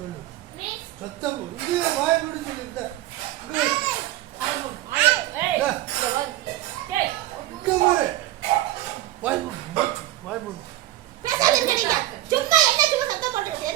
சொல்லு. சத்தம் இங்கே வாய் மூடி சொல்லு. இங்க பாரு. வாய் மூடு. வாய் மூடு. பேசாதீங்க நீங்க. சும்மா என்ன சும்மா சத்தம் போட்டுட்டு.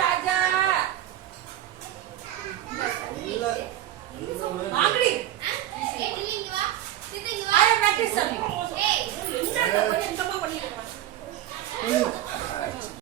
ராஜா